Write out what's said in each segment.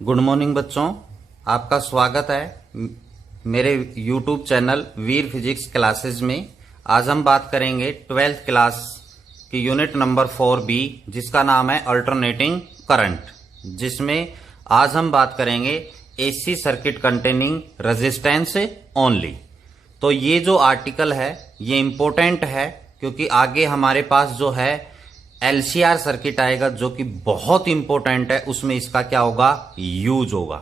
Good morning बच्चों, आपका स्वागत है मेरे यूट्यूब चैनल वीर फिजिक्स क्लासेस में। आज हम बात करेंगे 12th क्लास की यूनिट नंबर 4B, जिसका नाम है अल्टरनेटिंग करंट, जिसमें आज हम बात करेंगे AC circuit containing resistance only. तो ये जो आर्टिकल है ये इम्पोर्टेंट है क्योंकि आगे हमारे पास जो है एलसीआर सर्किट आएगा जो कि बहुत इंपॉर्टेंट है, उसमें इसका क्या होगा, यूज होगा।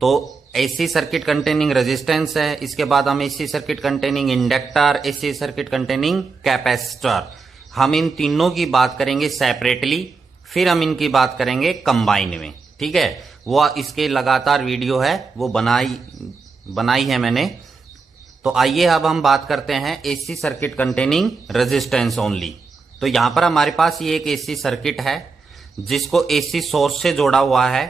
तो एसी सर्किट कंटेनिंग रेजिस्टेंस है, इसके बाद हम AC circuit containing inductor, AC circuit containing capacitor, हम इन तीनों की बात करेंगे सेपरेटली, फिर हम इनकी बात करेंगे कंबाइन में। ठीक है, वो इसके लगातार वीडियो है, वो बनाई है मैंने। तो आइए अब हम बात करते हैं AC circuit containing resistance only. तो यहां पर हमारे पास ये एक एसी सर्किट है जिसको एसी सोर्स से जोड़ा हुआ है।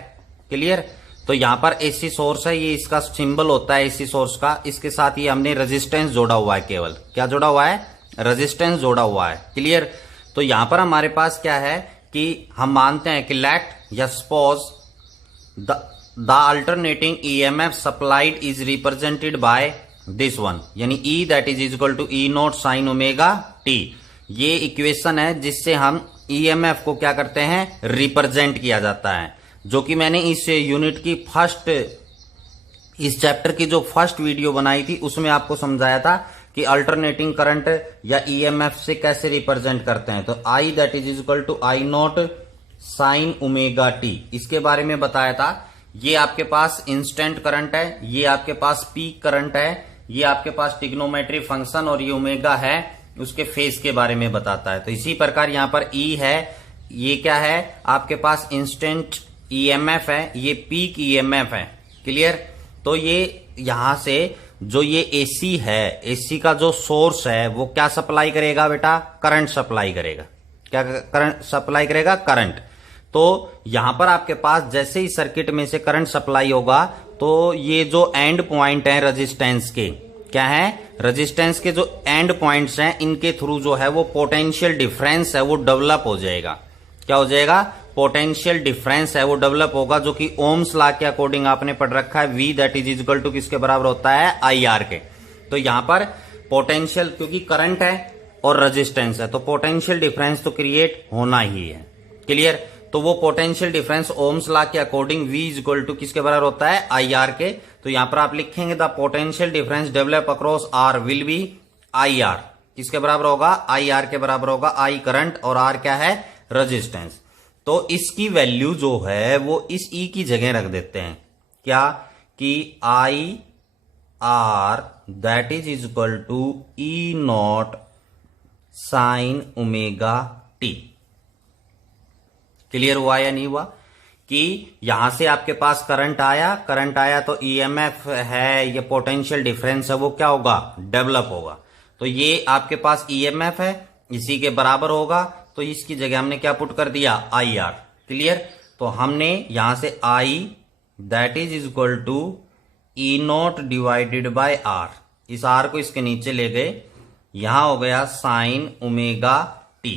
क्लियर? तो यहां पर एसी सोर्स है, ये इसका सिंबल होता है एसी सोर्स का। इसके साथ ये हमने रेजिस्टेंस जोड़ा हुआ है, केवल क्या जोड़ा हुआ है, रेजिस्टेंस जोड़ा हुआ है। क्लियर? तो यहां पर हमारे पास क्या है कि हम मानते हैं कि लेट या suppose the alternating EMF supplied is represented by this one, यानी E that is equal to E naught sine omega T. ये इक्वेशन है जिससे हम ईएमएफ को क्या करते हैं, रिप्रेजेंट किया जाता है, जो कि मैंने इस यूनिट की इस चैप्टर की जो फर्स्ट वीडियो बनाई थी उसमें आपको समझाया था कि अल्टरनेटिंग करंट या ईएमएफ से कैसे रिप्रेजेंट करते हैं। तो I that is equal to I naught sine omega T, इसके बारे में बताया था। ये आपके पास इंस्टेंट करंट है, ये आपके पास पीक करंट है, ये आपके पास ट्रिग्नोमेट्री फंक्शन, और ये ओमेगा है उसके फेज के बारे में बताता है। तो इसी प्रकार यहां पर ई है, ये क्या है आपके पास इंस्टेंट ईएमएफ है, ये पीक ईएमएफ है। क्लियर? तो ये यहां से जो ये एसी है, एसी का जो सोर्स है वो क्या सप्लाई करेगा बेटा, करंट सप्लाई करेगा। क्या करंट सप्लाई करेगा, करंट। तो यहां पर आपके पास जैसे ही सर्किट में से करंट सप्लाई होगा तो ये जो एंड पॉइंट है रेजिस्टेंस के, क्या है, रेजिस्टेंस के जो एंड पॉइंट्स हैं, इनके थ्रू जो है वो पोटेंशियल डिफरेंस है वो डेवलप हो जाएगा। क्या हो जाएगा, पोटेंशियल डिफरेंस है वो डेवलप होगा, जो कि ओम्स लॉ के अकॉर्डिंग आपने पढ़ रखा है, V that is equal to किसके बराबर होता है, आई आर के। तो यहां पर पोटेंशियल, क्योंकि करंट है और रेजिस्टेंस है तो पोटेंशियल डिफरेंस तो क्रिएट होना ही है। क्लियर? तो वो पोटेंशियल डिफरेंस ओम्स लॉ के according V is equal to किसके बराबर होता है, आई आर के। तो यहां पर आप लिखेंगे the potential difference develop across R will be I R, किसके बराबर होगा, आई आर के बराबर होगा। आई करंट और आर क्या है, रेजिस्टेंस। तो इसकी वैल्यू जो है वो इस ई की जगह रख देते हैं, क्या कि I R that is equal to E naught sine omega t. Clear हुआ या नहीं हुआ कि यहां से आपके पास करंट आया तो ईएमएफ है, ये पोटेंशियल डिफरेंस है वो क्या होगा, डेवलप होगा। तो ये आपके पास ईएमएफ है, इसी के बराबर होगा, तो इसकी जगह हमने क्या पुट कर दिया, आई आर। क्लियर? तो हमने यहां से I that is equal to E naught divided by R, इस आर को इसके नीचे ले गए, यहां हो गया साइन ओमेगा टी।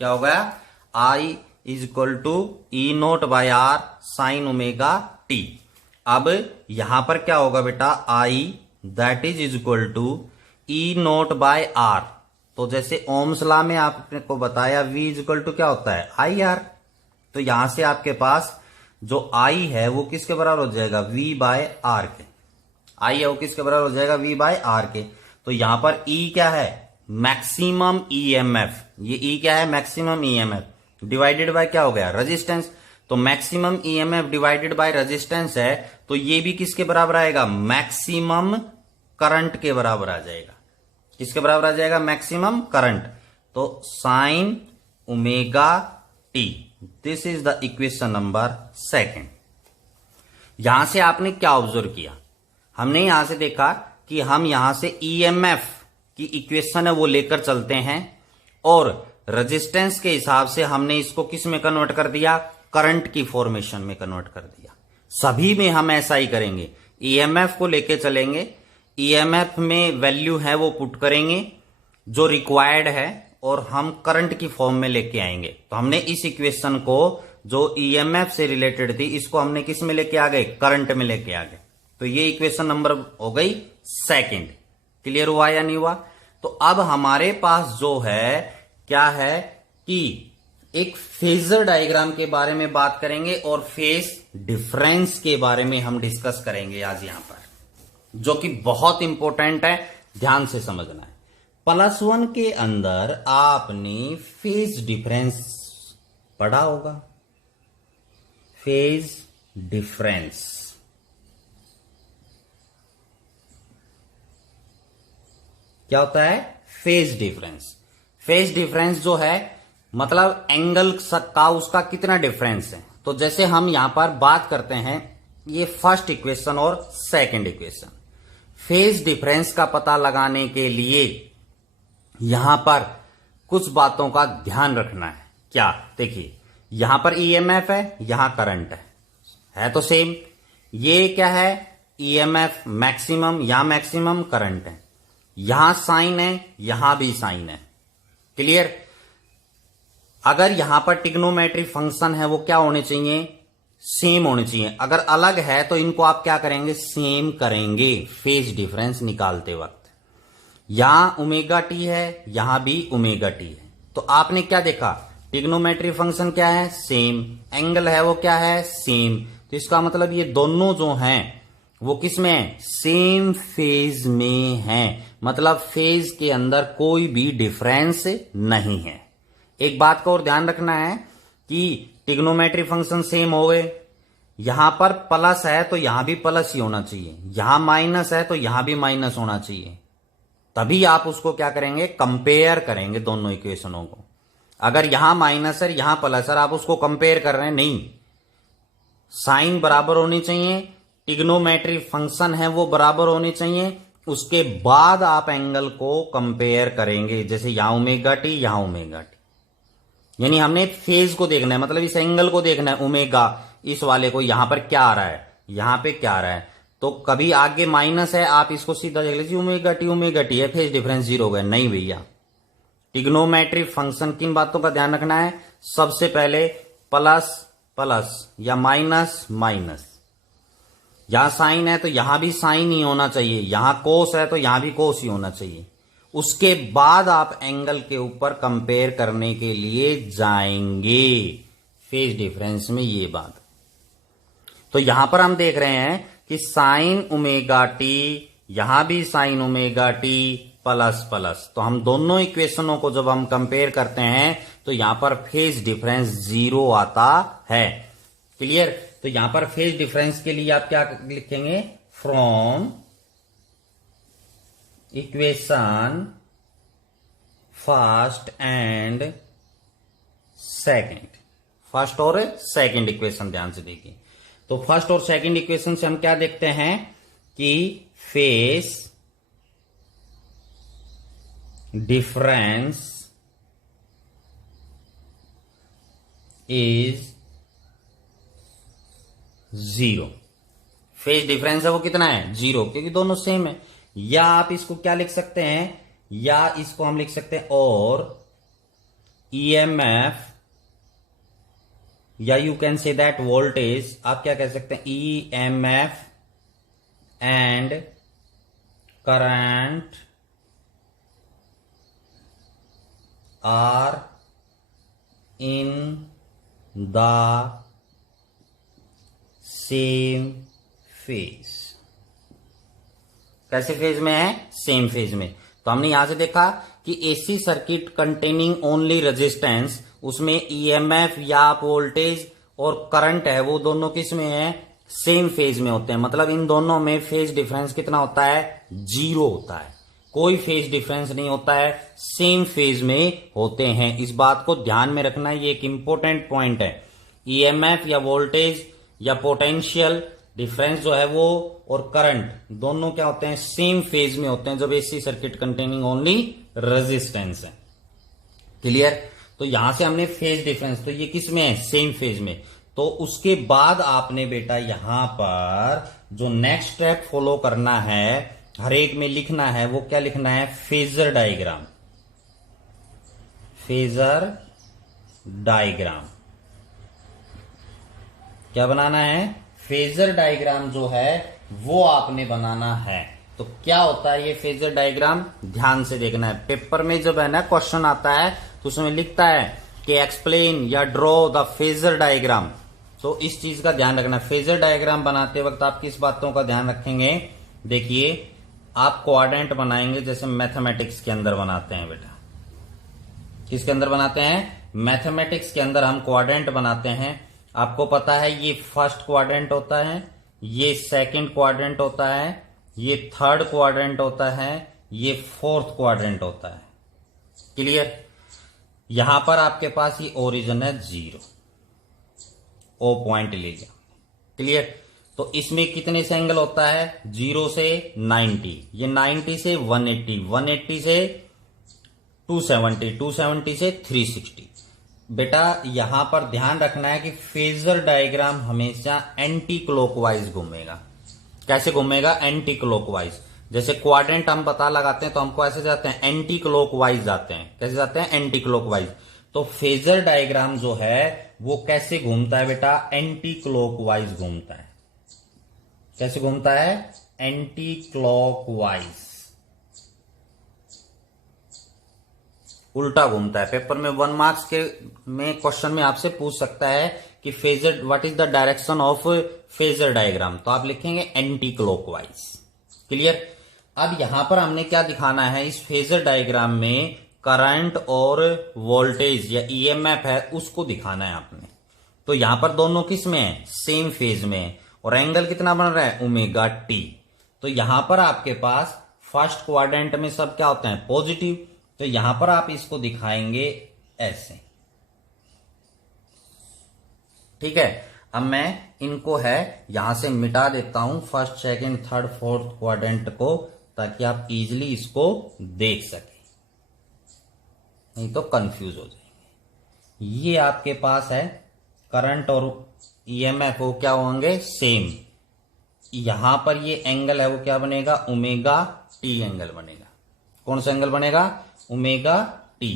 क्या हो गया, I is equal to E naught by R sine omega T. अब यहां पर क्या होगा बेटा, I that is equal to E naught by R. तो जैसे ओम्स लॉ में आपको बताया V इज इक्वल टू क्या होता है, आई आर। तो यहां से आपके पास जो आई है वो किसके बराबर हो जाएगा, V बाय आर के। आई है वो किसके बराबर हो जाएगा, V बाय आर के। तो यहां पर E क्या है, मैक्सिमम ईएमएफ, ये E क्या है, मैक्सिमम ईएमएफ डिवाइडेड बाय क्या हो गया, रेजिस्टेंस। तो maximum EMF divided by resistance है, तो ये भी किसके बराबर आएगा, मैक्सिमम करंट के बराबर आ जाएगा। किसके बराबर आ जाएगा, मैक्सिमम करंट। तो sign omega T, this is the equation number 2। यहां से आपने क्या ऑब्जर्व किया, हमने यहां से देखा कि हम यहां से ईएमएफ की इक्वेशन है वो लेकर चलते हैं, और रेजिस्टेंस के हिसाब से हमने इसको किस में कन्वर्ट कर दिया, करंट की फॉर्मेशन में कन्वर्ट कर दिया। सभी में हम ऐसा ही करेंगे, ईएमएफ को लेके चलेंगे, ईएमएफ में वैल्यू है वो पुट करेंगे जो रिक्वायर्ड है, और हम करंट की फॉर्म में लेके आएंगे। तो हमने इस इक्वेशन को जो ईएमएफ से रिलेटेड थी इसको हमने किस में लेके आ गए, करंट में लेके आ गए। तो ये इक्वेशन नंबर हो गई सेकंड। क्लियर हुआ या नहीं हुआ? तो अब हमारे पास जो है क्या है कि एक फेजर डायग्राम के बारे में बात करेंगे और फेज डिफरेंस के बारे में हम डिस्कस करेंगे आज यहां पर, जो कि बहुत इंपॉर्टेंट है, ध्यान से समझना है। +1 के अंदर आपने फेज डिफरेंस पढ़ा होगा। फेज डिफरेंस क्या होता है? Phase difference. फेज डिफरेंस जो है मतलब एंगल का उसका कितना डिफरेंस है। तो जैसे हम यहां पर बात करते हैं, ये फर्स्ट इक्वेशन और सेकंड इक्वेशन, फेज डिफरेंस का पता लगाने के लिए यहां पर कुछ बातों का ध्यान रखना है। क्या? देखिए, यहां पर ईएमएफ है, यहां करंट है तो सेम। ये क्या है? ईएमएफ मैक्सिमम, यहां मैक्सिमम करंट है, यहां साइन है, यहां भी साइन है। क्लियर? अगर यहां पर ट्रिग्नोमेट्री फंक्शन है वो क्या होने चाहिए? सेम होने चाहिए। अगर अलग है तो इनको आप क्या करेंगे? सेम करेंगे फेज डिफरेंस निकालते वक्त। यहां ओमेगा टी है, यहां भी ओमेगा टी है, तो आपने क्या देखा? ट्रिग्नोमेट्री फंक्शन क्या है? सेम। एंगल है वो क्या है? सेम। तो इसका मतलब ये दोनों जो हैं वो किस में है? सेम फेज में है। मतलब फेज के अंदर कोई भी डिफरेंस नहीं है। एक बात का और ध्यान रखना है कि ट्रिग्नोमेट्री फंक्शन सेम हो गए, यहां पर प्लस है तो यहां भी प्लस ही होना चाहिए, यहां माइनस है तो यहां भी माइनस होना चाहिए, तभी आप उसको क्या करेंगे? कंपेयर करेंगे दोनों इक्वेशनों को। अगर यहां माइनस है, यहां प्लस है, आप उसको कंपेयर कर रहे हैं, नहीं। साइन बराबर होनी चाहिए, ट्रिग्नोमेट्री फंक्शन है वो बराबर होने चाहिए, उसके बाद आप एंगल को कंपेयर करेंगे। जैसे यहां ओमेगा टी, यहां ओमेगा टी, यानी हमने फेज को देखना है, मतलब इस एंगल को देखना है, ओमेगा इस वाले को, यहां पर क्या आ रहा है, यहां पे क्या आ रहा है। तो कभी आगे माइनस है, आप इसको सीधा देख लीजिए, ओमेगा टी है, फेज डिफरेंस 0 हो गया। नहीं भैया, ट्रिग्नोमेट्री फंक्शन किन बातों का ध्यान रखना है? सबसे पहले प्लस प्लस या माइनस माइनस, यहां साइन है तो यहां भी साइन ही होना चाहिए, यहां कोस है तो यहां भी कोस ही होना चाहिए। उसके बाद आप एंगल के ऊपर कंपेयर करने के लिए जाएंगे फेज डिफरेंस में, ये बात। तो यहां पर हम देख रहे हैं कि साइन ओमेगा टी, यहां भी sign omega T plus plus, तो हम दोनों इक्वेशनों को जब हम कंपेयर करते हैं तो यहां पर फेज डिफरेंस 0 आता है। क्लियर? तो यहां पर फेज डिफरेंस के लिए आप क्या लिखेंगे? From equation first and second, first और सेकंड इक्वेशन ध्यान से देखिए। तो फर्स्ट और सेकंड इक्वेशन से हम क्या देखते हैं कि phase difference is 0। Phase difference है वो कितना है? 0, क्योंकि दोनों सेम है। या आप इसको क्या लिख सकते हैं? या इसको हम लिख सकते हैं और ईएमएफ, या you can say that voltage, आप क्या कह सकते हैं? EMF and current are in the same phase. कैसे फेज में है? सेम फेज में। तो हमने यहां से देखा कि AC circuit containing only resistance, उसमें ईएमएफ या वोल्टेज और करंट है वो दोनों किस में है? सेम फेज में होते हैं। मतलब इन दोनों में फेज डिफरेंस कितना होता है? 0 होता है। कोई फेज डिफरेंस नहीं होता है, सेम फेज में होते हैं। इस बात को ध्यान में रखना, ये एक इंपॉर्टेंट पॉइंट है। ईएमएफ या वोल्टेज या पोटेंशियल डिफरेंस जो है वो और करंट दोनों क्या होते हैं? सेम फेज में होते हैं जब AC circuit containing only resistance है। क्लियर? तो यहां से हमने फेज डिफरेंस, तो ये किस में है? सेम फेज में। तो उसके बाद आपने बेटा यहां पर जो नेक्स्ट स्टेप फॉलो करना है, हर एक में लिखना है, वो क्या लिखना है? Phasor diagram. फेजर डायग्राम क्या बनाना है? फेजर डायग्राम जो है वो आपने बनाना है। तो क्या होता है ये फेजर डायग्राम, ध्यान से देखना है। पेपर में जब है ना क्वेश्चन आता है तो उसमें लिखता है कि एक्सप्लेन या ड्रॉ द फेजर डायग्राम। तो इस चीज का ध्यान रखना। फेजर डायग्राम बनाते वक्त आप किस बातों का ध्यान रखेंगे? देखिए, आप क्वाड्रेंट बनाएंगे जैसे मैथमेटिक्स के अंदर बनाते हैं बेटा। किसके अंदर बनाते हैं? मैथमेटिक्स के अंदर हम क्वाड्रेंट बनाते हैं। आपको पता है ये फर्स्ट क्वाड्रेंट होता है, ये सेकंड क्वाड्रेंट होता है, ये थर्ड क्वाड्रेंट होता है, ये फोर्थ क्वाड्रेंट होता है। क्लियर? यहां पर आपके पास ये ओरिजिन है 0, ओ पॉइंट ले लिया। क्लियर? तो इसमें कितने से एंगल होता है? 0 से 90, ये 90 से 180, 180 से 270, 270 से 360। बेटा यहां पर ध्यान रखना है कि फेजर डायग्राम हमेशा एंटी क्लॉकवाइज घूमेगा। कैसे घूमेगा? Anti clockwise. जैसे क्वाड्रेंट हम पता लगाते हैं तो हमको ऐसे जाते हैं, एंटी क्लॉकवाइज जाते हैं। कैसे जाते हैं? Anti clockwise. तो फेजर डायग्राम जो है वो कैसे घूमता है बेटा? एंटी क्लॉकवाइज घूमता है। कैसे घूमता है? एंटी क्लॉकवाइज, उल्टा घूमता है। पेपर में 1 मार्क्स के में क्वेश्चन में आपसे पूछ सकता है कि phasor, what is the direction of phasor diagram? तो आप लिखेंगे एंटी क्लॉकवाइज। क्लियर? अब यहां पर हमने क्या दिखाना है? इस फेजर डायग्राम में करंट और वोल्टेज या ईएमएफ है उसको दिखाना है आपने। तो यहां पर दोनों किस में है? सेम फेज में है। और एंगल कितना बन रहा है? Omega T. तो यहां पर आपके पास फर्स्ट क्वाड्रेंट में सब क्या होते हैं? पॉजिटिव। तो यहां पर आप इसको दिखाएंगे ऐसे। ठीक है? अब मैं इनको है यहां से मिटा देता हूं, first second third fourth quadrant को, ताकि आप इजीली इसको देख सकें, नहीं तो कंफ्यूज हो जाएंगे। ये आपके पास है करंट और ईएमएफ, वो क्या होंगे? सेम। यहां पर ये एंगल है वो क्या बनेगा? ओमेगा टी एंगल बनेगा। कौन सा एंगल बनेगा? Omega T.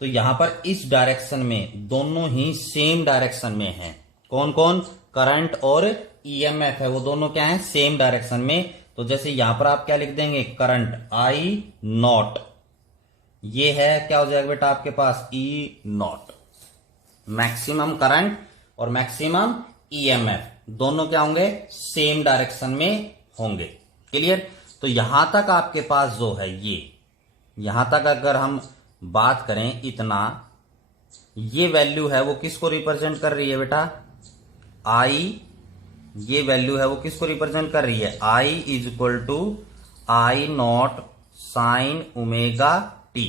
तो यहां पर इस डायरेक्शन में दोनों ही सेम डायरेक्शन में हैं। कौन कौन? करंट और ईएमएफ है वो दोनों क्या है? सेम डायरेक्शन में। तो जैसे यहां पर आप क्या लिख देंगे? करंट आई नॉट, ये है क्या हो जाएगा बेटा आपके पास? ई नॉट। मैक्सिमम करंट और मैक्सिमम ईएमएफ दोनों क्या होंगे? सेम डायरेक्शन में होंगे। क्लियर? तो यहां तक आपके पास जो है ये, यहां तक अगर हम बात करें इतना, ये वैल्यू है वो किसको रिप्रेजेंट कर रही है बेटा? आई। ये वैल्यू है वो किसको रिप्रेजेंट कर रही है? I is equal to I naught sine omega T.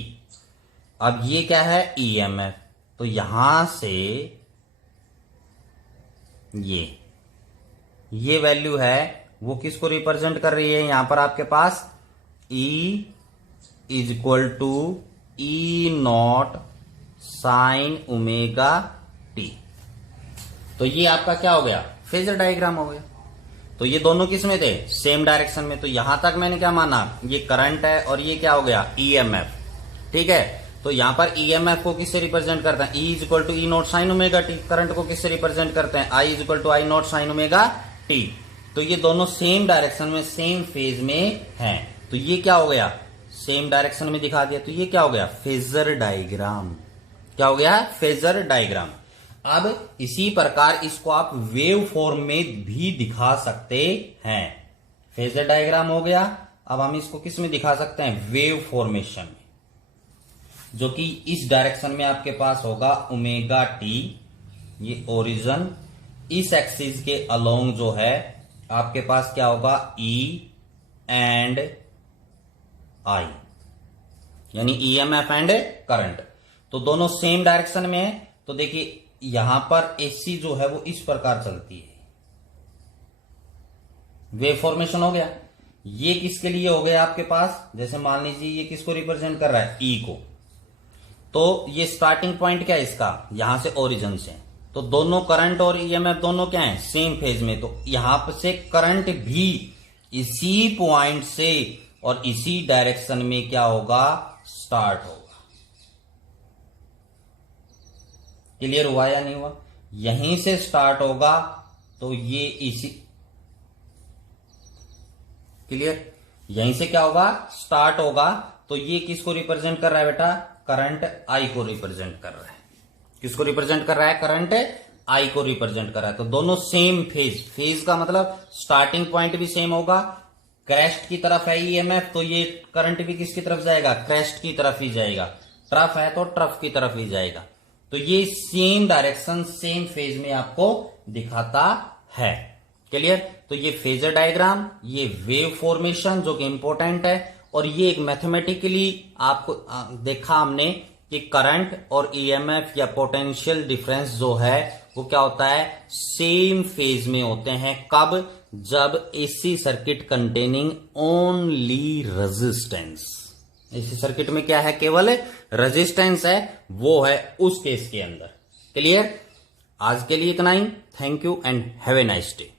अब ये क्या है? ईएमएफ। तो यहां से ये वैल्यू है वो किसको रिप्रेजेंट कर रही है? यहां पर आपके पास E is equal to E naught sine omega T. तो ये आपका क्या हो गया? फेजर डायग्राम हो गया। तो ये दोनों किस में थे? सेम डायरेक्शन में। तो यहां तक मैंने क्या माना? ये करंट है और ये क्या हो गया? ईएमएफ। ठीक है? तो यहां पर ईएमएफ को किससे रिप्रेजेंट करते हैं? E is equal to E naught sine omega T. Current को किससे रिप्रेजेंट करते हैं? I is equal to I naught sine omega T. तो ये दोनों सेम डायरेक्शन में सेम फेज में हैं। तो ये क्या हो गया? सेम डायरेक्शन में दिखा दिया। तो ये क्या हो गया? Phasor diagram. क्या हो गया? Phasor diagram. अब इसी प्रकार इसको आप वेव फॉर्म में भी दिखा सकते हैं। फेजर डायग्राम हो गया। अब हम इसको किस में दिखा सकते हैं? वेव फॉर्मेशन में, जो कि इस डायरेक्शन में आपके पास होगा ओमेगा टी। ये ओरिजिन, इस एक्सिस के अलोंग जो है आपके पास क्या होगा? ई एंड आई, यानी ईएमएफ एंड करंट। तो दोनों सेम डायरेक्शन में है। तो देखिए यहां पर एसी जो है वो इस प्रकार चलती है। वेव फॉर्मेशन हो गया। ये किसके लिए हो गया आपके पास? जैसे मान लीजिए ये किसको रिप्रेजेंट कर रहा है? ई को। तो ये स्टार्टिंग पॉइंट क्या है इसका? यहां से ओरिजिन से। तो दोनों करंट और ईएमएफ दोनों क्या है? सेम फेज में। तो यहां से करंट भी इसी पॉइंट से और इसी डायरेक्शन में क्या होगा? स्टार्ट होगा। क्लियर हुआ या नहीं हुआ? यहीं से स्टार्ट होगा तो ये इसी क्लियर, यहीं से क्या होगा स्टार्ट होगा। तो ये किसको रिप्रेजेंट कर रहा है बेटा, करंट आई को रिप्रेजेंट कर रहा है। किसको रिप्रेजेंट कर रहा है, करंट आई को रिप्रेजेंट कर रहा है। तो दोनों सेम फेज, फेज का मतलब स्टार्टिंग पॉइंट भी सेम होगा, क्रेस्ट की तरफ है ईएमएफ, तो ये करंट भी किसकी तरफ जाएगा, क्रेस्ट की तरफ ही जाएगा। ट्रफ है तो ट्रफ की तरफ ही जाएगा। तो ये सेम डायरेक्शन सेम फेज में आपको दिखाता है। क्लियर। तो ये फेजर डायग्राम, ये वेव फॉर्मेशन जो कि इंपॉर्टेंट है, और ये एक मैथमेटिकली आपको देखा हमने कि करंट और ईएमएफ या पोटेंशियल डिफरेंस जो है वो क्या होता है, सेम फेज में होते हैं। कब, जब AC circuit containing only resistance, AC circuit में क्या है, केवल रेजिस्टेंस है, वो है उस केस के अंदर। क्लियर। आज के लिए इतना ही। Thank you and have a nice day.